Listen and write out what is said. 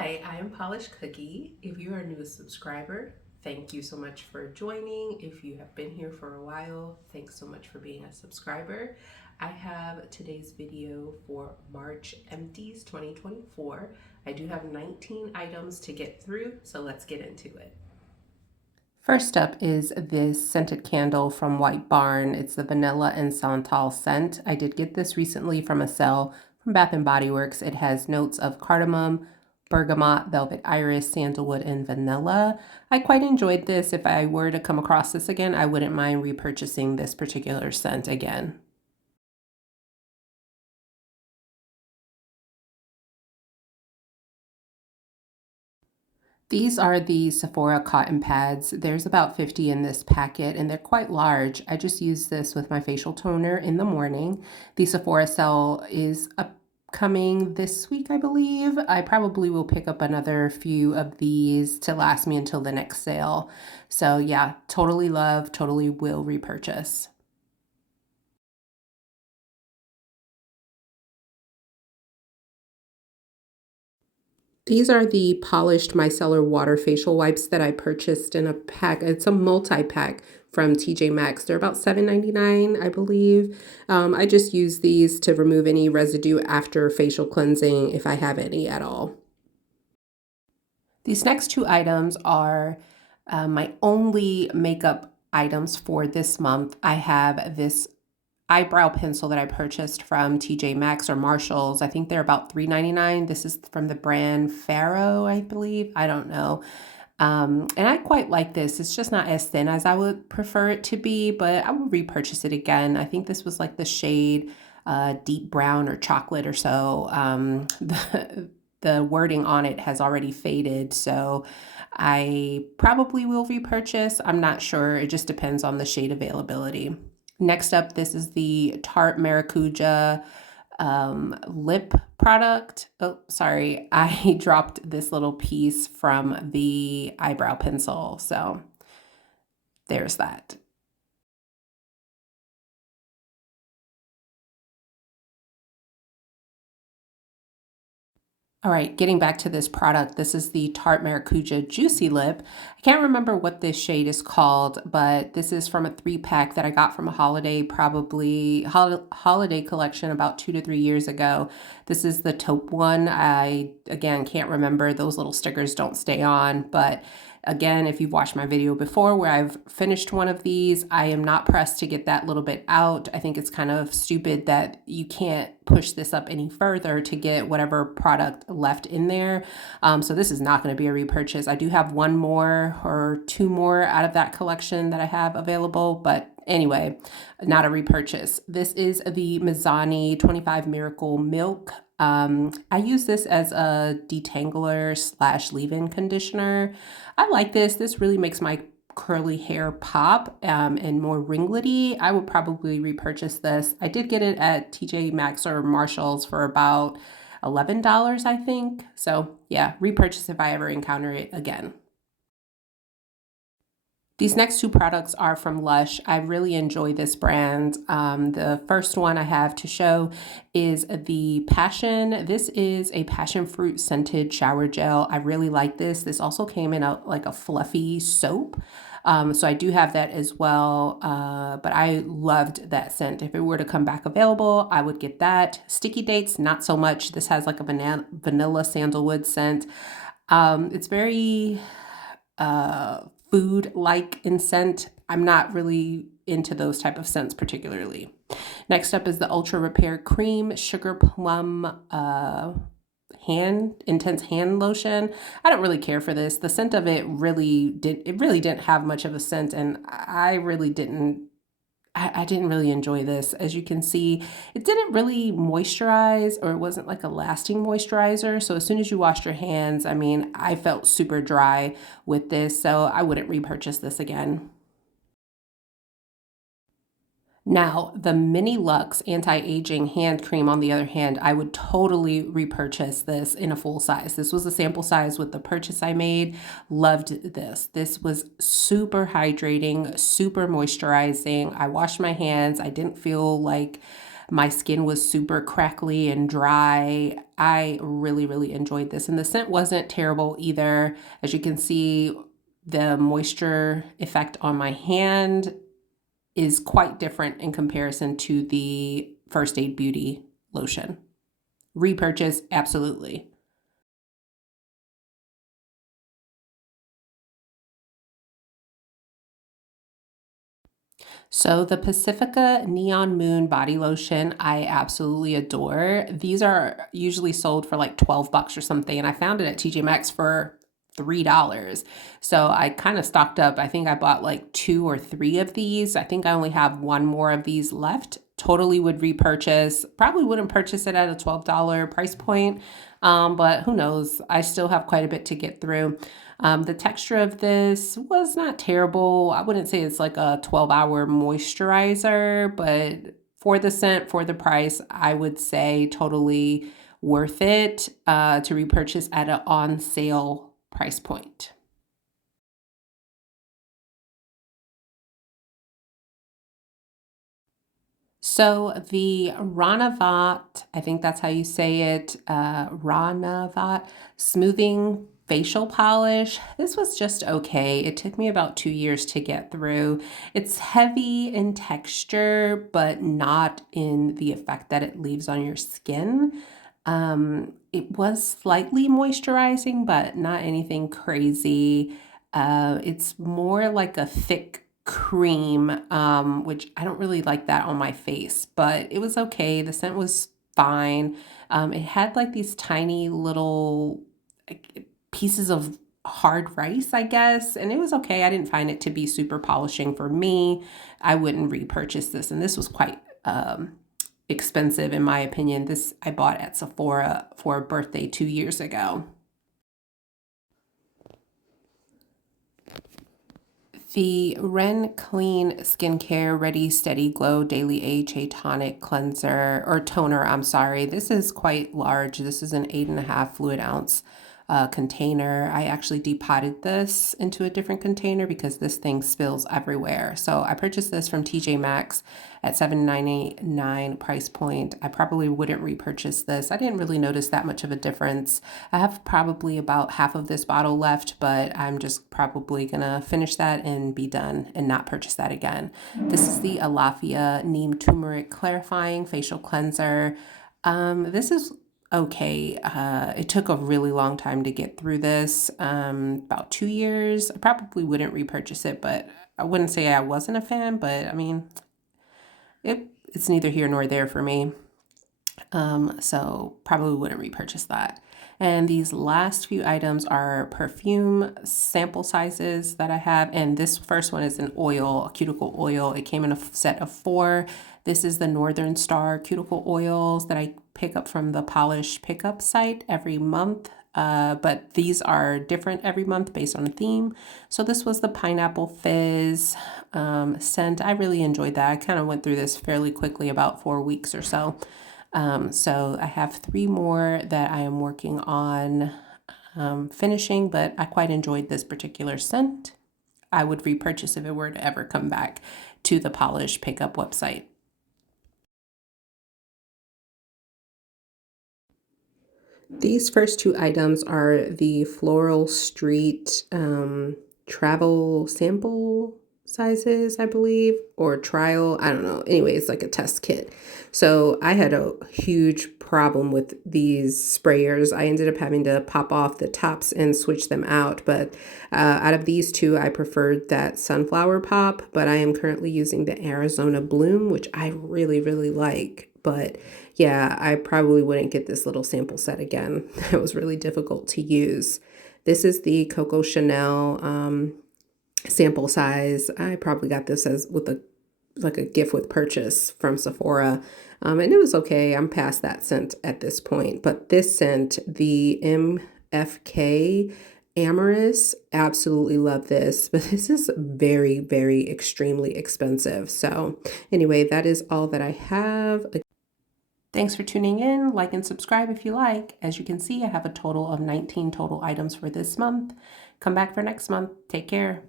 Hi, I am Polished Cookie. If you are a new subscriber, thank you so much for joining. If you have been here for a while, thanks so much for being a subscriber. I have today's video for March Empties 2024. I do have 19 items to get through, so let's get into it. First up is this scented candle from White Barn. It's the vanilla and santal scent. I did get this recently from a sale from Bath & Body Works. It has notes of cardamom, bergamot, velvet iris, sandalwood, and vanilla. I quite enjoyed this. If I were to come across this again, I wouldn't mind repurchasing this particular scent again. These are the Sephora cotton pads. There's about 50 in this packet and they're quite large. I just use this with my facial toner in the morning. The Sephora sale is upcoming this week, I believe. I probably will pick up another few of these to last me until the next sale. So yeah, totally love, totally will repurchase. These are the polished micellar water facial wipes that I purchased in a pack. It's a multi-pack from TJ Maxx. They're about $7.99, I believe. I just use these to remove any residue after facial cleansing if I have any at all. These next two items are my only makeup items for this month. I have this eyebrow pencil that I purchased from TJ Maxx or Marshalls. I think they're about $3.99. This is from the brand Faro, I believe. I don't know. And I quite like this. It's just not as thin as I would prefer it to be, but I will repurchase it again. I think this was like the shade deep brown or chocolate or so. The wording on it has already faded, so I probably will repurchase. I'm not sure. It just depends on the shade availability. Next up, this is the Tarte Maracuja lip product. Oh, sorry. I dropped this little piece from the eyebrow pencil. So there's that. All right, getting back to this product, this is the Tarte Maracuja Juicy Lip. I can't remember what this shade is called, but this is from a 3-pack that I got from a holiday, probably holiday collection about 2 to 3 years ago. This is the taupe one. I, again, can't remember. Those little stickers don't stay on, but again, if you've watched my video before where I've finished one of these, I am not pressed to get that little bit out. I think it's kind of stupid that you can't push this up any further to get whatever product left in there. So this is not going to be a repurchase. I do have one more or two more out of that collection that I have available, but anyway, not a repurchase. This is the Mizani 25 Miracle Milk. I use this as a detangler / leave-in conditioner. I like this. This really makes my curly hair pop and more ringlety. I would probably repurchase this. I did get it at TJ Maxx or Marshalls for about $11, I think. So yeah, repurchase if I ever encounter it again. These next two products are from Lush. I really enjoy this brand. The first one I have to show is the Passion. This is a passion fruit scented shower gel. I really like this. This also came in like a fluffy soap. So I do have that as well, but I loved that scent. If it were to come back available, I would get that. Sticky Dates, not so much. This has like a vanilla sandalwood scent. It's very food-like in scent. I'm not really into those type of scents particularly. Next up is the Ultra Repair Cream Sugar Plum intense hand lotion. I don't really care for this. The scent of it really didn't have much of a scent, and I didn't really enjoy this. As you can see, it didn't really moisturize, or it wasn't like a lasting moisturizer. So as soon as you washed your hands, I mean, I felt super dry with this, so I wouldn't repurchase this again. Now, the Mini Lux Anti-Aging Hand Cream, on the other hand, I would totally repurchase this in a full size. This was a sample size with the purchase I made. Loved this. This was super hydrating, super moisturizing. I washed my hands. I didn't feel like My skin was super crackly and dry. I really, really enjoyed this. And the scent wasn't terrible either. As you can see, the moisture effect on my hand is quite different in comparison to the First Aid Beauty lotion. Repurchase, absolutely. So the Pacifica Neon Moon body lotion, I absolutely adore. These are usually sold for like 12 bucks or something, and I found it at TJ Maxx for $3. So I kind of stocked up. I think I bought like 2 or 3 of these. I think I only have one more of these left. Totally would repurchase. Probably wouldn't purchase it at a $12 price point, but who knows? I still have quite a bit to get through. The texture of this was not terrible. I wouldn't say it's like a 12-hour moisturizer, but for the scent, for the price, I would say totally worth it to repurchase at an on sale price point. So the Ranavat, I think that's how you say it, Ranavat smoothing facial polish. This was just okay. It took me about 2 years to get through. It's heavy in texture, but not in the effect that it leaves on your skin. It was slightly moisturizing, but not anything crazy. It's more like a thick cream, which I don't really like that on my face, but it was okay. The scent was fine. It had like these tiny little pieces of hard rice, I guess, and it was okay. I didn't find it to be super polishing for me. I wouldn't repurchase this, and this was quite expensive in my opinion. This I bought at Sephora for a birthday 2 years ago. The Ren Clean Skincare Ready Steady Glow Daily AHA Tonic Cleanser or Toner, I'm sorry. This is quite large. This is an 8.5 fluid ounce container. I actually depotted this into a different container because this thing spills everywhere. So I purchased this from TJ Maxx at $7.99 price point. I probably wouldn't repurchase this. I didn't really notice that much of a difference. I have probably about half of this bottle left, but I'm just probably gonna finish that and be done and not purchase that again. This is the Alafia Neem Turmeric Clarifying Facial Cleanser. This is okay. It took a really long time to get through this, about 2 years. I probably wouldn't repurchase it, but I wouldn't say I wasn't a fan, but I mean, it's neither here nor there for me. So probably wouldn't repurchase that. And these last few items are perfume sample sizes that I have. And this first one is an oil, a cuticle oil. It came in a set of 4. This is the Northern Star cuticle oils that I pick up from the Polish pickup site every month. But these are different every month based on a theme. So this was the Pineapple Fizz scent. I really enjoyed that. I kind of went through this fairly quickly, about 4 weeks or so. So I have 3 more that I am working on finishing, but I quite enjoyed this particular scent. I would repurchase if it were to ever come back to the Polish pickup website. These first 2 items are the Floral Street travel sample sizes, I believe, or trial. I don't know. Anyway, it's like a test kit. So I had a huge problem with these sprayers. I ended up having to pop off the tops and switch them out. But out of these 2, I preferred that Sunflower Pop, but I am currently using the Arizona Bloom, which I really, really like. But yeah, I probably wouldn't get this little sample set again. It was really difficult to use. This is the Coco Chanel sample size. I probably got this as with a like a gift with purchase from Sephora. And it was okay. I'm past that scent at this point. But this scent, the MFK Amorous, absolutely love this. But this is very, very extremely expensive. So anyway, that is all that I have. Thanks for tuning in. Like and subscribe if you like. As you can see, I have a total of 19 total items for this month. Come back for next month. Take care.